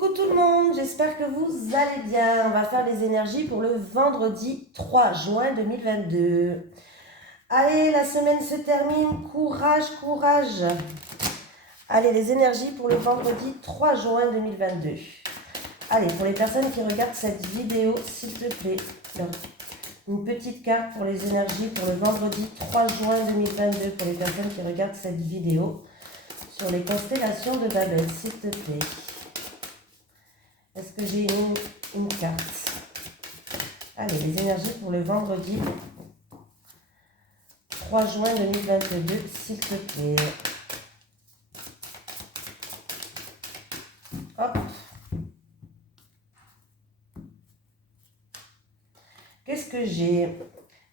Coucou tout le monde, j'espère que vous allez bien. On va faire les énergies pour le vendredi 3 juin 2022. Allez, la semaine se termine, courage, courage. Allez, les énergies pour le vendredi 3 juin 2022. Allez, pour les personnes qui regardent cette vidéo, s'il te plaît, une petite carte pour les énergies pour le vendredi 3 juin 2022, pour les personnes qui regardent cette vidéo, sur les constellations de Babel, s'il te plaît. Est-ce que j'ai une carte? Allez, les énergies pour le vendredi 3 juin 2022, s'il te plaît. Hop. Qu'est-ce que j'ai?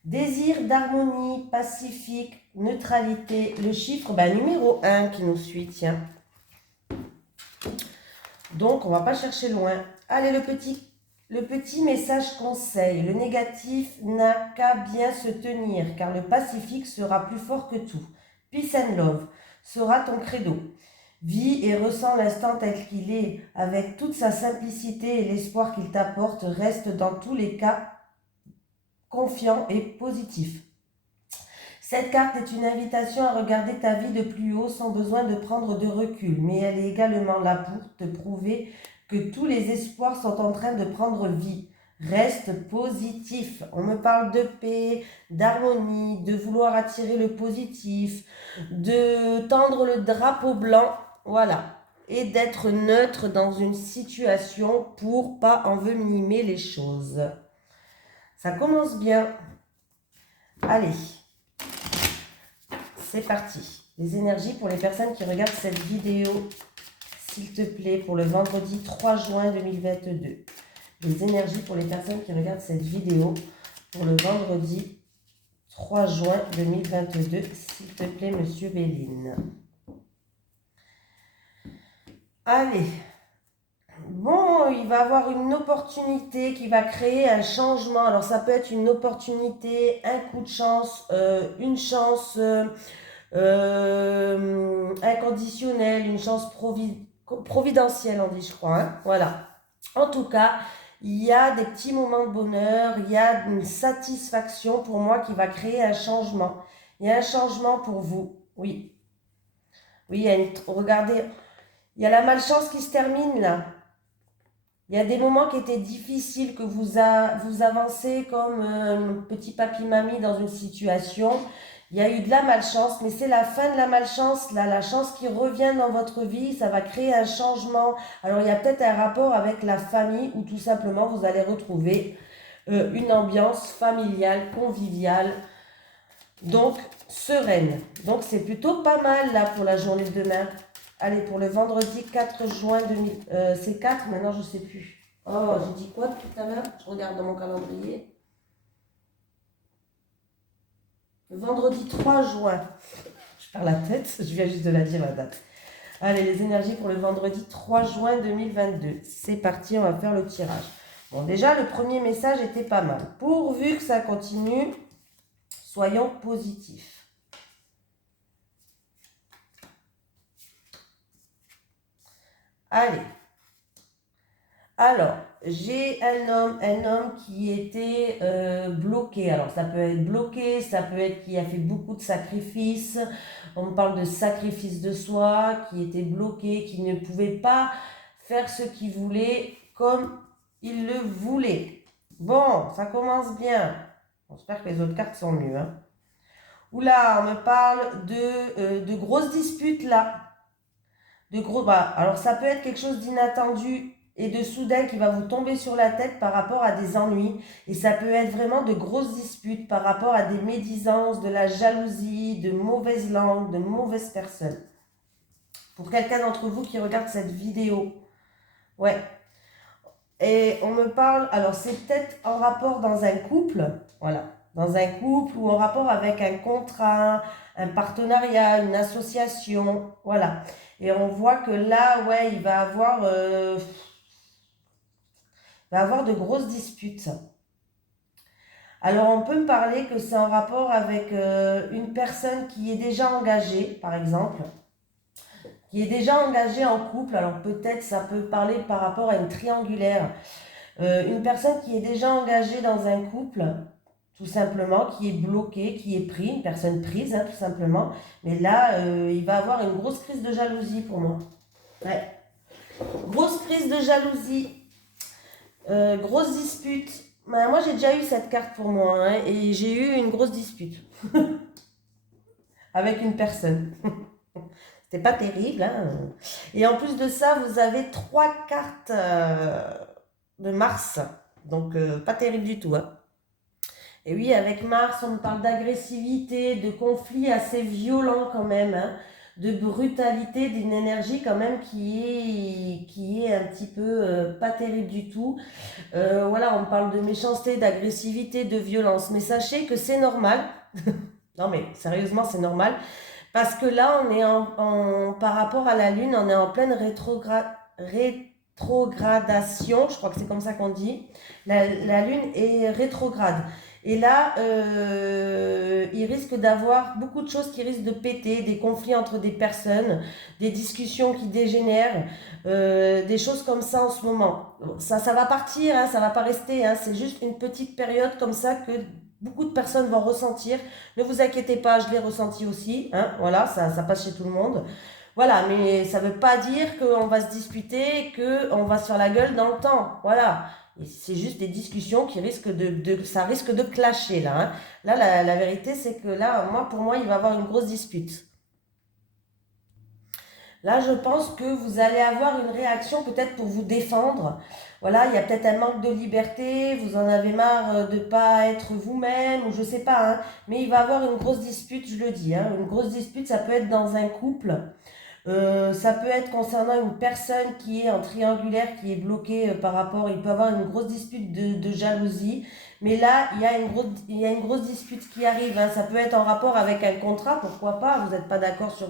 Désir d'harmonie, pacifique, neutralité. Le chiffre numéro 1 qui nous suit, tiens. Donc, on ne va pas chercher loin. Allez, le petit message conseil. Le négatif n'a qu'à bien se tenir, car le pacifique sera plus fort que tout. Peace and love sera ton credo. Vis et ressens l'instant tel qu'il est, avec toute sa simplicité et l'espoir qu'il t'apporte. Reste dans tous les cas confiant et positif. Cette carte est une invitation à regarder ta vie de plus haut sans besoin de prendre de recul, mais elle est également là pour te prouver que tous les espoirs sont en train de prendre vie. Reste positif. On me parle de paix, d'harmonie, de vouloir attirer le positif, de tendre le drapeau blanc, voilà, et d'être neutre dans une situation pour pas envenimer les choses. Ça commence bien. Allez. C'est parti. Les énergies pour les personnes qui regardent cette vidéo, s'il te plaît, pour le vendredi 3 juin 2022. Les énergies pour les personnes qui regardent cette vidéo pour le vendredi 3 juin 2022, s'il te plaît, Monsieur Béline. Allez. Bon, il va avoir une opportunité qui va créer un changement. Alors, ça peut être une opportunité, un coup de chance, une chance... inconditionnelle, une chance providentielle, on dit, je crois. Hein, voilà. En tout cas, il y a des petits moments de bonheur, il y a une satisfaction pour moi qui va créer un changement. Il y a un changement pour vous, oui. Oui, regardez, il y a la malchance qui se termine là. Il y a des moments qui étaient difficiles, que vous avancez comme petit papy-mamie dans une situation. Il y a eu de la malchance, mais c'est la fin de la malchance, là, la chance qui revient dans votre vie, ça va créer un changement. Alors, il y a peut-être un rapport avec la famille où tout simplement, vous allez retrouver une ambiance familiale, conviviale, donc sereine. Donc, c'est plutôt pas mal, là, pour la journée de demain. Allez, pour le vendredi 4 juin 2000... c'est 4, maintenant, je ne sais plus. Oh, j'ai dit quoi tout à l'heure? Je regarde dans mon calendrier. Le vendredi 3 juin. Je perds la tête, je viens juste de la dire la date. Allez, les énergies pour le vendredi 3 juin 2022. C'est parti, on va faire le tirage. Bon, déjà, le premier message était pas mal. Pourvu que ça continue, soyons positifs. Allez. Alors, j'ai un homme qui était bloqué. Alors, ça peut être bloqué, ça peut être qui a fait beaucoup de sacrifices. On me parle de sacrifice de soi, qui était bloqué, qui ne pouvait pas faire ce qu'il voulait comme il le voulait. Bon, ça commence bien. J'espère que les autres cartes sont mieux. Hein. Oula, on me parle de grosses disputes là. Alors, ça peut être quelque chose d'inattendu et de soudain qui va vous tomber sur la tête par rapport à des ennuis. Et ça peut être vraiment de grosses disputes par rapport à des médisances, de la jalousie, de mauvaises langues, de mauvaises personnes. Pour quelqu'un d'entre vous qui regarde cette vidéo, ouais. Et on me parle, alors c'est peut-être en rapport dans un couple, voilà. Dans un couple ou en rapport avec un contrat, un partenariat, une association, voilà. Et on voit que là, ouais, il va avoir de grosses disputes. Alors, on peut me parler que c'est en rapport avec une personne qui est déjà engagée, par exemple, qui est déjà engagé en couple. Alors peut-être ça peut parler par rapport à une triangulaire. Une personne qui est déjà engagée dans un couple, tout simplement, qui est bloquée, qui est pris, une personne prise, hein, tout simplement. Mais là, il va avoir une grosse crise de jalousie pour moi. Ouais. Grosse crise de jalousie, grosse dispute. Ben, moi, j'ai déjà eu cette carte pour moi, hein, et j'ai eu une grosse dispute avec une personne. C'était pas terrible, hein. Et en plus de ça, vous avez 3 cartes de Mars. Donc, pas terrible du tout, hein. Et oui, avec Mars, on me parle d'agressivité, de conflits assez violents quand même, hein, de brutalité, d'une énergie quand même qui est un petit peu pas terrible du tout. Voilà, on me parle de méchanceté, d'agressivité, de violence. Mais sachez que c'est normal. Non mais sérieusement, c'est normal. Parce que là, on est par rapport à la Lune, on est en pleine rétrogradation. Je crois que c'est comme ça qu'on dit. La Lune est rétrograde. Et là, il risque d'avoir beaucoup de choses qui risquent de péter, des conflits entre des personnes, des discussions qui dégénèrent, des choses comme ça en ce moment. Ça va partir, hein, ça va pas rester, hein, c'est juste une petite période comme ça que beaucoup de personnes vont ressentir. Ne vous inquiétez pas, je l'ai ressenti aussi, hein, voilà, ça passe chez tout le monde. Voilà, mais ça veut pas dire qu'on va se disputer, qu'on va se faire la gueule dans le temps, voilà. C'est juste des discussions qui risquent ça risque de clasher là, hein. Là, la vérité, c'est que là, pour moi, il va y avoir une grosse dispute. Là, je pense que vous allez avoir une réaction peut-être pour vous défendre. Voilà, il y a peut-être un manque de liberté, vous en avez marre de ne pas être vous-même, ou je sais pas, hein, mais il va y avoir une grosse dispute, je le dis, hein. Une grosse dispute, ça peut être dans un couple. Ça peut être concernant une personne qui est en triangulaire, qui est bloquée par rapport, il peut avoir une grosse dispute de jalousie, mais là, il y a une grosse dispute qui arrive, hein. Ça peut être en rapport avec un contrat, pourquoi pas, vous n'êtes pas d'accord sur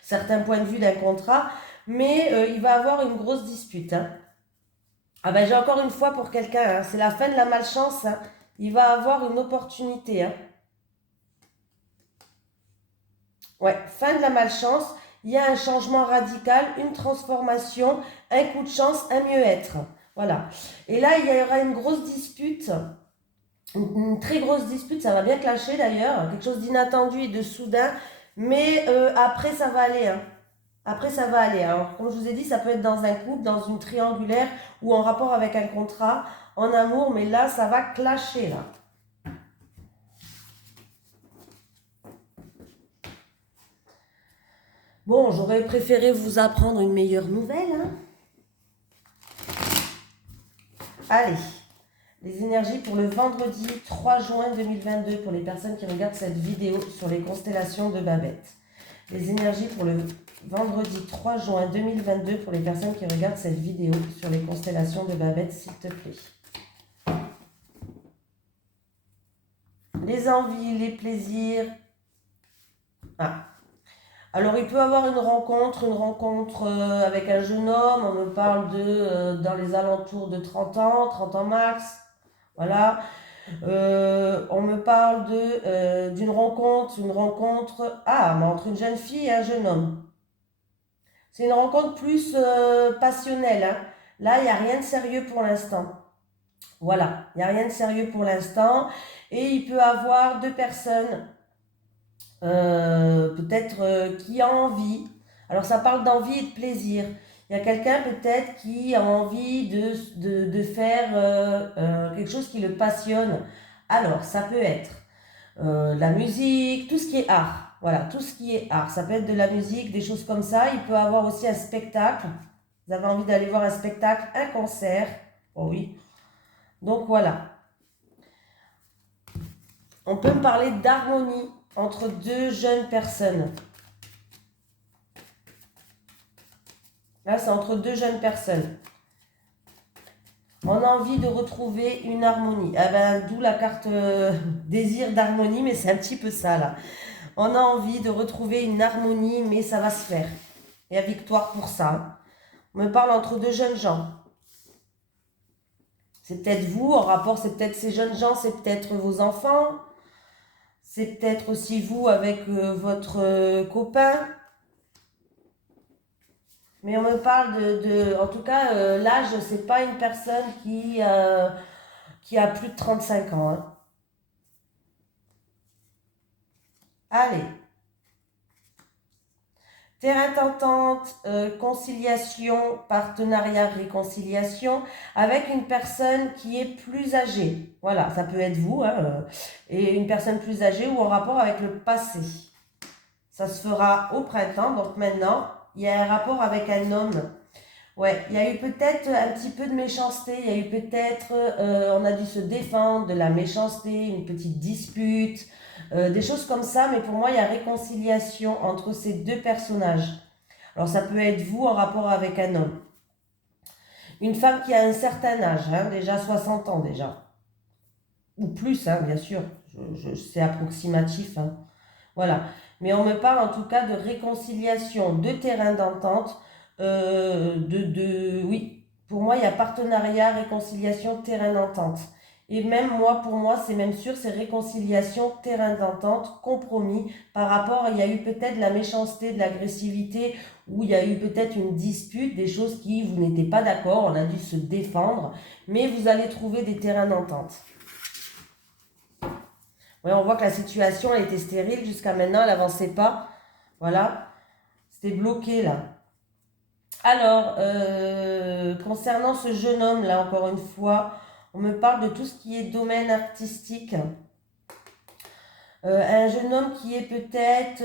certains points de vue d'un contrat, mais il va avoir une grosse dispute, hein. Ah ben j'ai encore une fois pour quelqu'un, hein, c'est la fin de la malchance, hein. Il va avoir une opportunité, hein. Ouais, fin de la malchance, il y a un changement radical, une transformation, un coup de chance, un mieux-être. Voilà. Et là, il y aura une grosse dispute, une très grosse dispute, ça va bien clasher d'ailleurs, quelque chose d'inattendu et de soudain, mais après ça va aller, hein. Après ça va aller. Alors, comme je vous ai dit, ça peut être dans un couple, dans une triangulaire ou en rapport avec un contrat, en amour, mais là, ça va clasher, là. Bon, j'aurais préféré vous apprendre une meilleure nouvelle, hein. Allez, les énergies pour le vendredi 3 juin 2022 pour les personnes qui regardent cette vidéo sur les constellations de Babette. Les énergies pour le vendredi 3 juin 2022 pour les personnes qui regardent cette vidéo sur les constellations de Babette, s'il te plaît. Les envies, les plaisirs. Ah. Alors, il peut avoir une rencontre avec un jeune homme. On me parle dans les alentours de 30 ans max. Voilà. On me parle d'une rencontre, mais entre une jeune fille et un jeune homme. C'est une rencontre plus passionnelle, hein. Là, il n'y a rien de sérieux pour l'instant. Voilà, il n'y a rien de sérieux pour l'instant. Et il peut avoir 2 personnes, peut-être qui a envie. Alors, ça parle d'envie et de plaisir. Il y a quelqu'un peut-être qui a envie de faire quelque chose qui le passionne. Alors, ça peut être la musique, tout ce qui est art. Voilà, tout ce qui est art. Ça peut être de la musique, des choses comme ça. Il peut avoir aussi un spectacle. Vous avez envie d'aller voir un spectacle, un concert. Oh oui. Donc voilà. On peut me parler d'harmonie entre 2 jeunes personnes. Là, c'est entre 2 jeunes personnes. On a envie de retrouver une harmonie. Ah ben, d'où la carte désir d'harmonie, mais c'est un petit peu ça là. On a envie de retrouver une harmonie, mais ça va se faire. Il y a victoire pour ça. On me parle entre 2 jeunes gens. C'est peut-être vous, en rapport, c'est peut-être ces jeunes gens, c'est peut-être vos enfants. C'est peut-être aussi vous avec votre copain. Mais on me parle en tout cas, l'âge, c'est pas une personne qui a plus de 35 ans, hein. Allez, terrain d'entente, conciliation, partenariat, réconciliation avec une personne qui est plus âgée. Voilà, ça peut être vous, hein, et une personne plus âgée ou en rapport avec le passé. Ça se fera au printemps, donc maintenant, il y a un rapport avec un homme. Ouais, il y a eu peut-être un petit peu de méchanceté, il y a eu peut-être, on a dû se défendre de la méchanceté, une petite dispute, des choses comme ça, mais pour moi, il y a réconciliation entre ces deux personnages. Alors ça peut être vous en rapport avec un homme. Une femme qui a un certain âge, hein, déjà 60 ans déjà, ou plus, hein, bien sûr, c'est approximatif, hein. Voilà. Mais on me parle en tout cas de réconciliation, de terrain d'entente, oui, pour moi, il y a partenariat, réconciliation, terrain d'entente. Et même moi, pour moi, c'est même sûr, c'est réconciliation, terrain d'entente, compromis. Par rapport, il y a eu peut-être de la méchanceté, de l'agressivité, ou il y a eu peut-être une dispute, des choses qui, vous n'étiez pas d'accord, on a dû se défendre, mais vous allez trouver des terrains d'entente. Ouais, on voit que la situation, elle était stérile jusqu'à maintenant, elle n'avançait pas. Voilà, c'était bloqué là. Alors, concernant ce jeune homme là, encore une fois, on me parle de tout ce qui est domaine artistique. Un jeune homme qui est peut-être,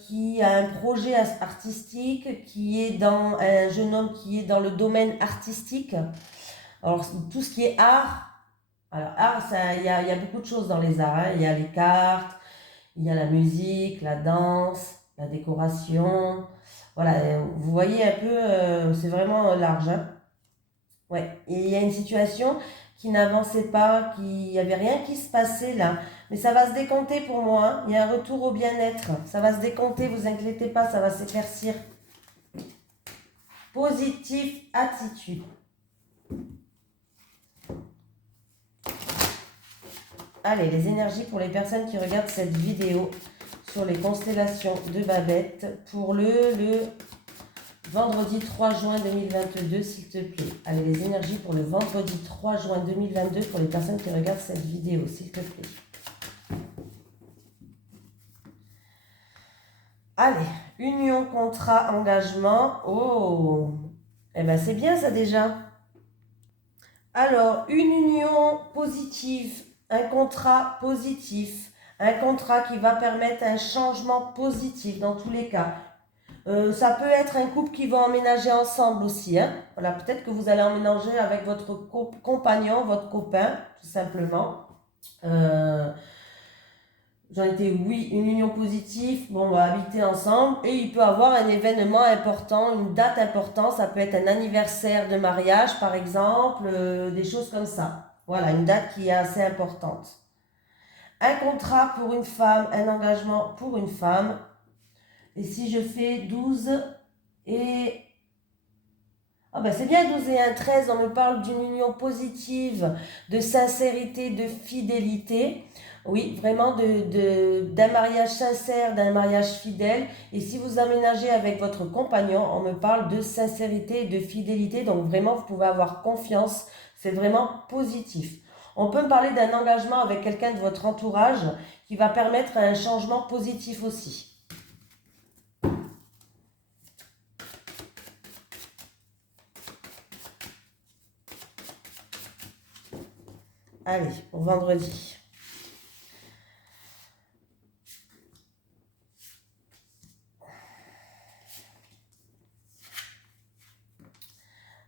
qui a un projet artistique, un jeune homme qui est dans le domaine artistique. Alors, tout ce qui est art, alors art, il y a beaucoup de choses dans les arts, hein. Il y a les cartes, il y a la musique, la danse, la décoration. Voilà, vous voyez un peu, c'est vraiment large, hein. Ouais, et il y a une situation qui n'avançait pas, il n'y avait rien qui se passait là. Mais ça va se décompter pour moi, hein. Il y a un retour au bien-être. Ça va se décompter, vous inquiétez pas, ça va s'éclaircir. Positive attitude. Allez, les énergies pour les personnes qui regardent cette vidéo sur les constellations de Babette pour le vendredi 3 juin 2022, s'il te plaît. Allez, les énergies pour le vendredi 3 juin 2022 pour les personnes qui regardent cette vidéo, s'il te plaît. Allez, union, contrat, engagement. Oh, eh ben c'est bien ça déjà. Alors, une union positive, un contrat positif, un contrat qui va permettre un changement positif dans tous les cas. Ça peut être un couple qui va emménager ensemble aussi, hein. Voilà, peut-être que vous allez emménager avec votre compagnon, votre copain, tout simplement. J'en étais, oui, une union positive, bon, on va habiter ensemble et il peut avoir un événement important, une date importante, ça peut être un anniversaire de mariage par exemple, des choses comme ça. Voilà, une date qui est assez importante. Un contrat pour une femme, un engagement pour une femme. Et si je fais 12 et... Ah ben c'est bien 12 et 1, 13, on me parle d'une union positive, de sincérité, de fidélité. Oui, vraiment d'un mariage sincère, d'un mariage fidèle. Et si vous aménagez avec votre compagnon, on me parle de sincérité et de fidélité. Donc vraiment, vous pouvez avoir confiance. C'est vraiment positif. On peut me parler d'un engagement avec quelqu'un de votre entourage qui va permettre un changement positif aussi. Allez, pour vendredi.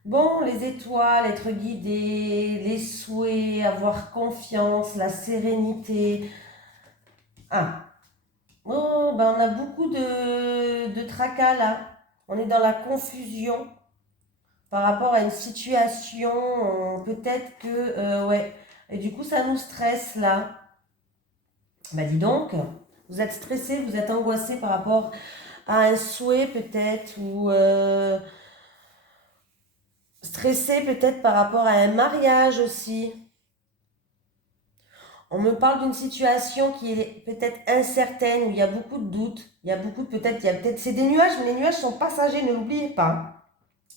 Bon, les étoiles, être guidé, les souhaits, avoir confiance, la sérénité. Ah, oh, ben on a beaucoup de tracas là. On est dans la confusion par rapport à une situation. Peut-être que, ouais. Et du coup, ça nous stresse là. Bah dis donc, vous êtes stressé, vous êtes angoissé par rapport à un souhait peut-être ou stressé peut-être par rapport à un mariage aussi. On me parle d'une situation qui est peut-être incertaine, où il y a beaucoup de doutes, c'est des nuages, mais les nuages sont passagers, ne l'oubliez pas.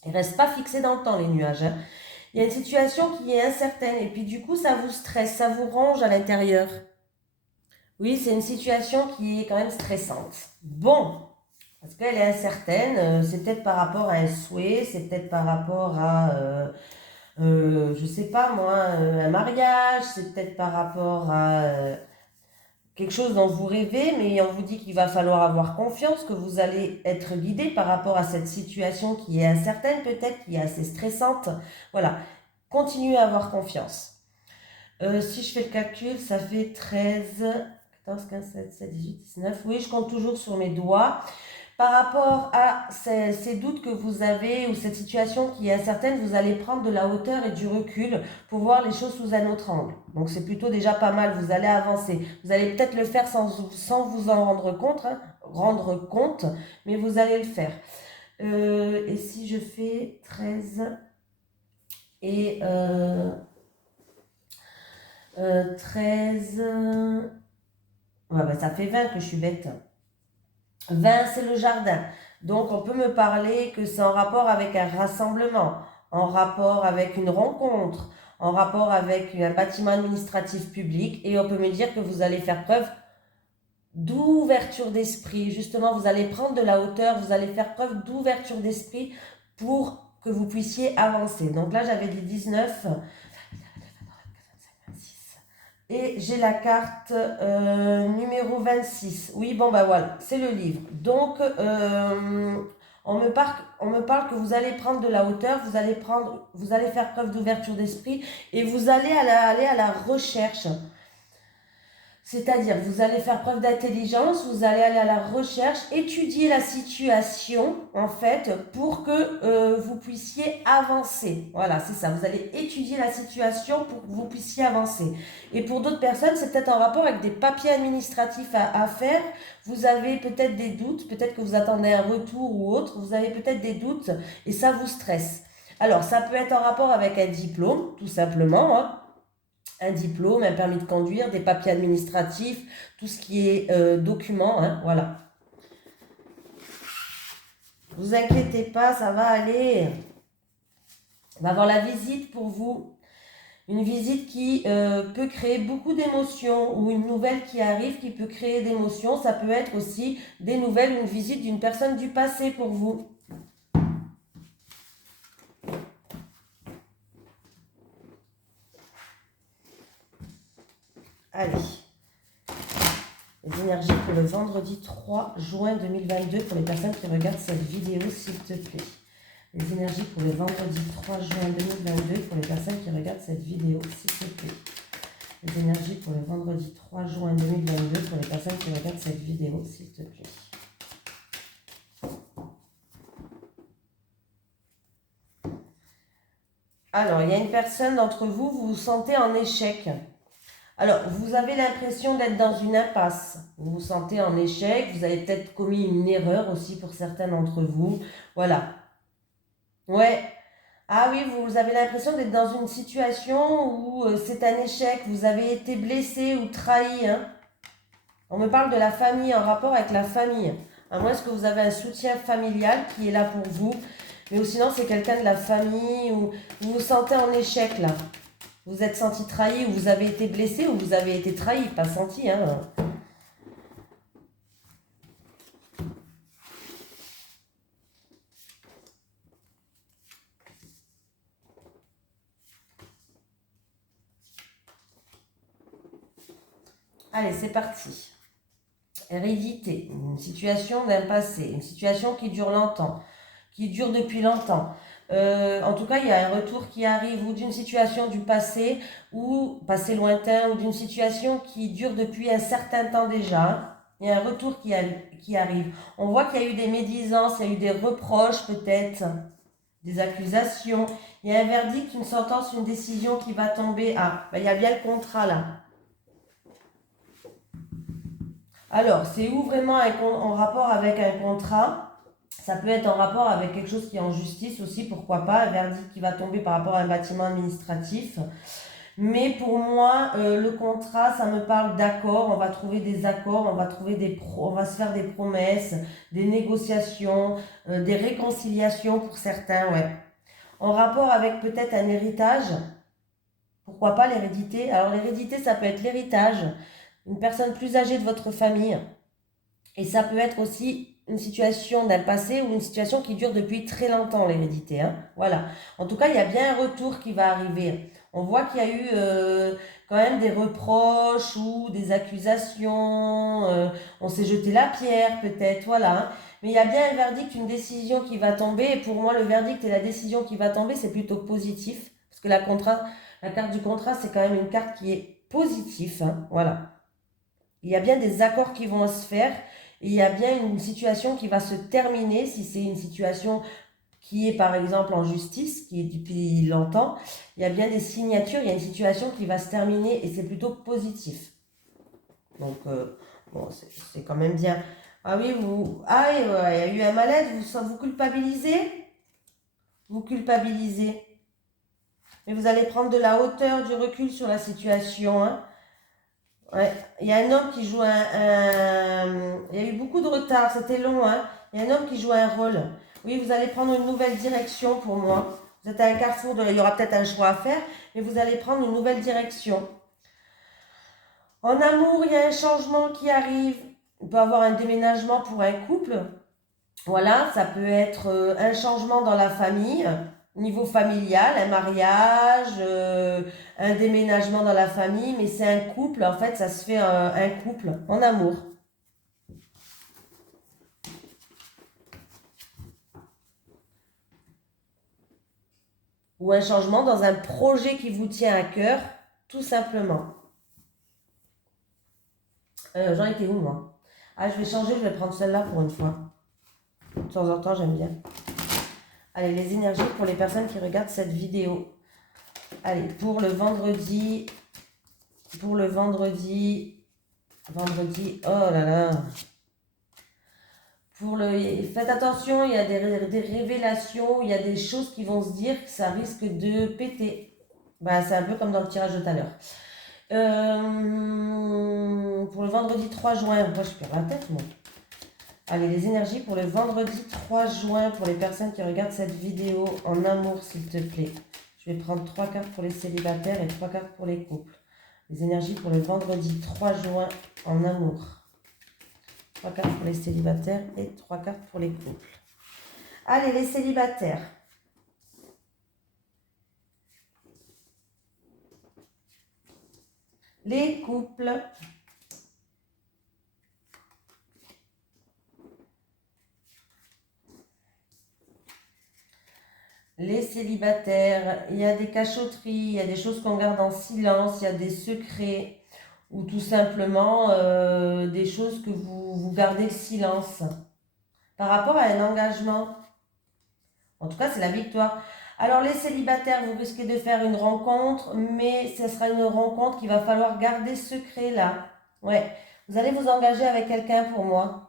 Ils ne restent pas fixés dans le temps, les nuages, hein. Il y a une situation qui est incertaine, et puis du coup, ça vous stresse, ça vous ronge à l'intérieur. Oui, c'est une situation qui est quand même stressante. Bon, parce qu'elle est incertaine, c'est peut-être par rapport à un souhait, c'est peut-être par rapport à, je sais pas moi, un mariage, c'est peut-être par rapport à quelque chose dont vous rêvez, mais on vous dit qu'il va falloir avoir confiance, que vous allez être guidé par rapport à cette situation qui est incertaine peut-être, qui est assez stressante. Voilà, continuez à avoir confiance. Si je fais le calcul, ça fait 13, 14, 15, 16, 17, 18, 19. Oui, je compte toujours sur mes doigts. Par rapport à ces doutes que vous avez ou cette situation qui est incertaine, vous allez prendre de la hauteur et du recul pour voir les choses sous un autre angle. Donc c'est plutôt déjà pas mal, vous allez avancer. Vous allez peut-être le faire sans vous en rendre compte, mais vous allez le faire. Et si je fais 13 et 13, ouais, bah, ça fait 20 que je suis bête. 20, c'est le jardin. Donc, on peut me parler que c'est en rapport avec un rassemblement, en rapport avec une rencontre, en rapport avec un bâtiment administratif public. Et on peut me dire que vous allez faire preuve d'ouverture d'esprit. Justement, vous allez prendre de la hauteur, vous allez faire preuve d'ouverture d'esprit pour que vous puissiez avancer. Donc là, j'avais dit 19. Et j'ai la carte numéro 26. Oui, bon, bah voilà, c'est le livre. Donc, on me parle que vous allez prendre de la hauteur, vous allez faire preuve d'ouverture d'esprit et vous allez aller à la recherche. C'est-à-dire, vous allez faire preuve d'intelligence, vous allez aller à la recherche, étudier la situation, en fait, pour que vous puissiez avancer. Voilà, c'est ça. Vous allez étudier la situation pour que vous puissiez avancer. Et pour d'autres personnes, c'est peut-être en rapport avec des papiers administratifs à faire. Vous avez peut-être des doutes, peut-être que vous attendez un retour ou autre. Vous avez peut-être des doutes et ça vous stresse. Alors, ça peut être en rapport avec un diplôme, tout simplement, hein. Un diplôme, un permis de conduire, des papiers administratifs, tout ce qui est documents, hein, voilà. Vous inquiétez pas, ça va aller. On va avoir la visite pour vous. Une visite qui peut créer beaucoup d'émotions ou une nouvelle qui arrive qui peut créer d'émotions. Ça peut être aussi des nouvelles, une visite d'une personne du passé pour vous. Allez. Les énergies pour le vendredi 3 juin 2022 pour les personnes qui regardent cette vidéo, s'il te plaît. Les énergies pour le vendredi 3 juin 2022 pour les personnes qui regardent cette vidéo, s'il te plaît. Les énergies pour le vendredi 3 juin 2022 pour les personnes qui regardent cette vidéo, s'il te plaît. Alors, il y a une personne d'entre vous, vous vous sentez en échec. Alors, vous avez l'impression d'être dans une impasse. Vous vous sentez en échec, vous avez peut-être commis une erreur aussi pour certains d'entre vous. Voilà. Ouais. Ah oui, vous avez l'impression d'être dans une situation où c'est un échec, vous avez été blessé ou trahi, hein. On me parle de la famille, en rapport avec la famille. À moins que vous avez un soutien familial qui est là pour vous. Mais sinon, c'est quelqu'un de la famille ou vous vous sentez en échec là. Vous êtes senti trahi ou vous avez été blessé ou vous avez été trahi, pas senti, hein. Allez, c'est parti. Hérédité, une situation d'un passé, une situation qui dure longtemps, qui dure depuis longtemps. En tout cas, il y a un retour qui arrive ou d'une situation du passé ou passé lointain ou d'une situation qui dure depuis un certain temps déjà. Il y a un retour qui arrive. On voit qu'il y a eu des médisances, il y a eu des reproches peut-être, des accusations. Il y a un verdict, une sentence, une décision qui va tomber. Ah, ben, il y a bien le contrat là. Alors, c'est où vraiment en rapport avec un contrat? Ça peut être en rapport avec quelque chose qui est en justice aussi, pourquoi pas, un verdict qui va tomber par rapport à un bâtiment administratif. Mais pour moi, le contrat, ça me parle d'accords. On va trouver des accords, on va se faire des promesses, des négociations, des réconciliations pour certains, ouais. En rapport avec peut-être un héritage, pourquoi pas l'hérédité? Alors l'hérédité, ça peut être l'héritage, une personne plus âgée de votre famille. Et ça peut être aussi une situation d'un passé ou une situation qui dure depuis très longtemps, l'hérédité, hein. Voilà. En tout cas, il y a bien un retour qui va arriver. On voit qu'il y a eu quand même des reproches ou des accusations. On s'est jeté la pierre, peut-être, voilà, hein. Mais il y a bien un verdict, une décision qui va tomber. Et pour moi, le verdict et la décision qui va tomber, c'est plutôt positif. Parce que la carte du contrat, c'est quand même une carte qui est positive, hein. Voilà. Il y a bien des accords qui vont se faire. Et il y a bien une situation qui va se terminer, si c'est une situation qui est par exemple en justice, qui est depuis longtemps, il y a bien des signatures, il y a une situation qui va se terminer et c'est plutôt positif. Donc, bon, c'est quand même bien. Ah oui, il y a eu un mal-être, vous culpabilisez? Vous culpabilisez. Mais vous allez prendre de la hauteur, du recul sur la situation, hein. Ouais, il y a un homme qui joue il y a eu beaucoup de retard, c'était long, hein. Il y a un homme qui joue un rôle. Oui, vous allez prendre une nouvelle direction pour moi. Vous êtes à un carrefour, il y aura peut-être un choix à faire, mais vous allez prendre une nouvelle direction. En amour, il y a un changement qui arrive. On peut avoir un déménagement pour un couple. Voilà, ça peut être un changement dans la famille, au niveau familial, un mariage, un déménagement dans la famille, mais c'est un couple, en fait, ça se fait un couple en amour. Ou un changement dans un projet qui vous tient à cœur, tout simplement. J'en étais où, moi? Ah, je vais changer, je vais prendre celle-là pour une fois. De temps en temps, j'aime bien. Allez, les énergies pour les personnes qui regardent cette vidéo. Allez, pour le vendredi, oh là là. Faites attention, il y a des révélations, il y a des choses qui vont se dire que ça risque de péter. Bah, c'est un peu comme dans le tirage de tout à l'heure. Pour le vendredi 3 juin, moi je perds la tête, moi. Allez, les énergies pour le vendredi 3 juin, pour les personnes qui regardent cette vidéo en amour, s'il te plaît. Je vais prendre 3 cartes pour les célibataires et 3 cartes pour les couples. Les énergies pour le vendredi 3 juin en amour. 3 cartes pour les célibataires et 3 cartes pour les couples. Allez, les célibataires. Les couples. Les célibataires, il y a des cachotteries, il y a des choses qu'on garde en silence, il y a des secrets ou tout simplement des choses que vous gardez silence par rapport à un engagement. En tout cas, c'est la victoire. Alors les célibataires, vous risquez de faire une rencontre, mais ce sera une rencontre qu'il va falloir garder secret là. Ouais, vous allez vous engager avec quelqu'un pour moi.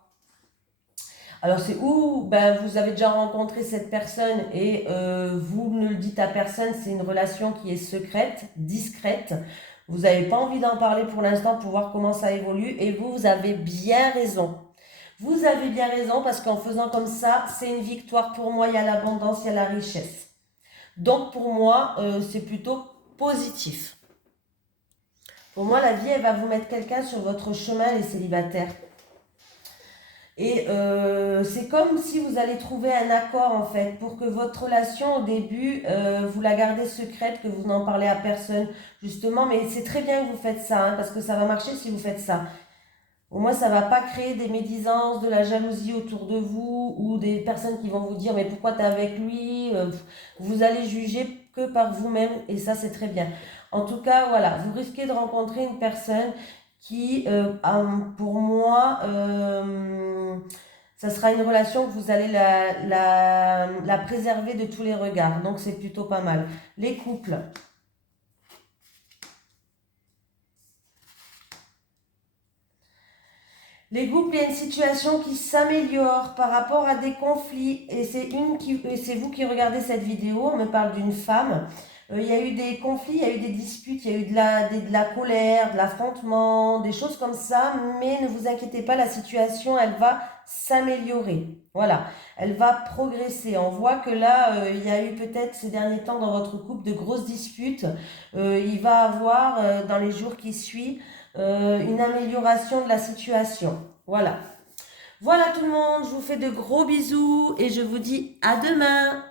Alors c'est où vous avez déjà rencontré cette personne et vous ne le dites à personne, c'est une relation qui est secrète, discrète. Vous n'avez pas envie d'en parler pour l'instant pour voir comment ça évolue et vous avez bien raison. Vous avez bien raison parce qu'en faisant comme ça, c'est une victoire pour moi, il y a l'abondance, il y a la richesse. Donc pour moi, c'est plutôt positif. Pour moi, la vie, elle va vous mettre quelqu'un sur votre chemin, les célibataires. Et c'est comme si vous allez trouver un accord en fait pour que votre relation au début, vous la gardez secrète, que vous n'en parlez à personne justement. Mais c'est très bien que vous faites ça hein, parce que ça va marcher si vous faites ça. Au moins, ça ne va pas créer des médisances, de la jalousie autour de vous ou des personnes qui vont vous dire mais pourquoi tu es avec lui. Vous allez juger que par vous-même et ça c'est très bien. En tout cas, voilà, vous risquez de rencontrer une personne qui, pour moi, ça sera une relation que vous allez la préserver de tous les regards. Donc, c'est plutôt pas mal. Les couples. Les couples, il y a une situation qui s'améliore par rapport à des conflits. Et c'est vous qui regardez cette vidéo. On me parle d'une femme. Il y a eu des conflits, il y a eu des disputes, il y a eu de la colère, de l'affrontement, des choses comme ça, mais ne vous inquiétez pas, la situation, elle va s'améliorer. Voilà, elle va progresser. On voit que là, il y a eu peut-être ces derniers temps dans votre couple de grosses disputes. Il va avoir, dans les jours qui suivent, une amélioration de la situation. Voilà. Voilà tout le monde, je vous fais de gros bisous et je vous dis à demain.